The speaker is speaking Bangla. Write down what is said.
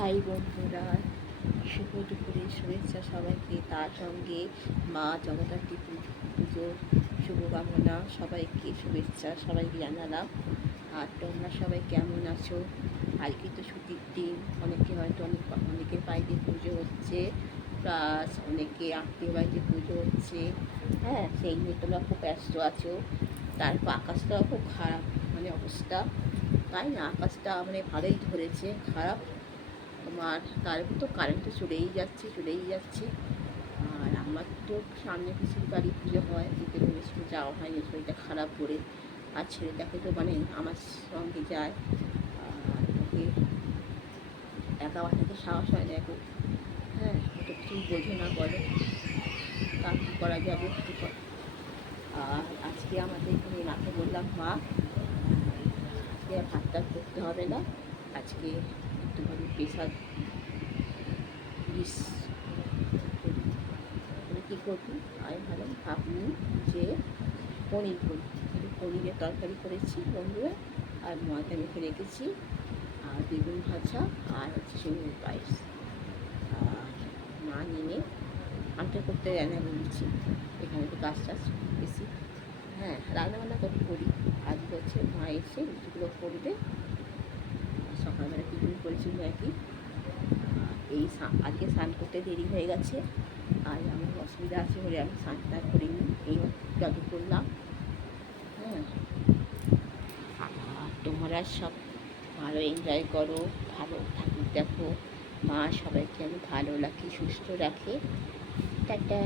হাই বন্ধুরা, শুভ দুপুরের শুভেচ্ছা সবাইকে। তার সঙ্গে মা জগদ্ধাত্রী পুজোর শুভকামনা, সবাইকে শুভেচ্ছা সবাইকে জানালাম। আর তোমরা সবাই কেমন আছো? আজকে তো ছুটির দিন, অনেকে হয়তো অনেকের বাড়িতে পুজো হচ্ছে, প্লাস অনেকে আত্মীয় বাড়িতে পুজো হচ্ছে। হ্যাঁ, সেই নিয়ে তোমরা খুব ব্যস্ত আছো। তারপর আকাশটাও খুব খারাপ, মানে অবস্থা, তাই না? আকাশটা মানে ভালোই ধরেছে, খারাপ। তোমার তারপর তো কারেন্টও চলেই যাচ্ছে। আর আমার তো সামনে পিসির বাড়ি পুজো হয়, যেতে বলেছিল, যাওয়া হয়নি, শরীরটা খারাপ করে। আর ছেলেটাকে তো মানে আমার সঙ্গে যায়, আর ওকে একা পাঠাতে সাহস হয় না এখন। হ্যাঁ, ও তো কিছুই বোঝে না, বলো তা কী করা যাবে। আর আজকে আমাদের এখানে মাকে বললাম, মা আজকে আর ভাত টাত করতে হবে না, আজকে একটুখানি প্রেশার ইস কী করবি। আমি ভাবলাম ভাবনি যে পনির করি, একটু পনিরের তরকারি করেছি বন্ধুরা, আর ময়দা মেখে রেখেছি, আর বেগুন ভাজা, আর হচ্ছে চিংড়ির পায়েস। আর মা নেমে আমটা করতে রান্না বলছি, এখানে তো কাজ টাজ বেশি। হ্যাঁ, রান্নাবান্না করি। আজকে হচ্ছে মা এসে রুটিগুলো করবে। সকালবেলা টিফিন করেছি ম্যাগি। এই আজকে স্নান করতে দেরি হয়ে গেছে, আর আমার অসুবিধা আছে বলে আমি স্নানটা করিনি, এই যত করলাম। হ্যাঁ, আর তোমরা সব ভালো এনজয় করো, ভালো ঠাকুর দেখো। মা সবাইকে আমি ভালো রাখি, সুস্থ রাখে। টাটা।